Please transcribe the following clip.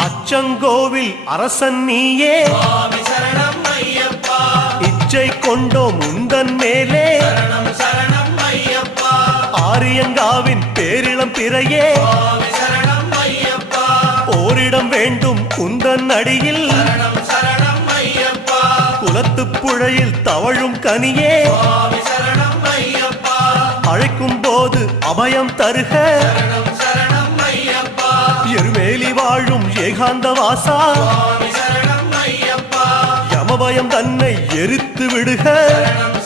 அச்சங்கோவில் அரசன் நீயே சுவாமி சரணம் ஐயப்பா இச்சை கொண்டோம் உந்தன் மேலே சரணம் சரணம் ஐயப்பா ஆரியங்காவின் பேரிளம் பிறையே சுவாமி சரணம் ஐயப்பா ஓரிடம் வேண்டும் உந்தன் அடியில் சரணம் சரணம் ஐயப்பா குலத்துப் புழையில் தவழும் கனியே சுவாமி சரணம் ஐயப்பா அழைக்கும் போது அபயம் தருக சரணம் சரணம் ஐயப்பா எருமேலி வாழும் ஏகாந்த வாசா சுவாமி சரணம் ஐயப்பா யமபயம் தன்னை எரித்து விடுக சரணம்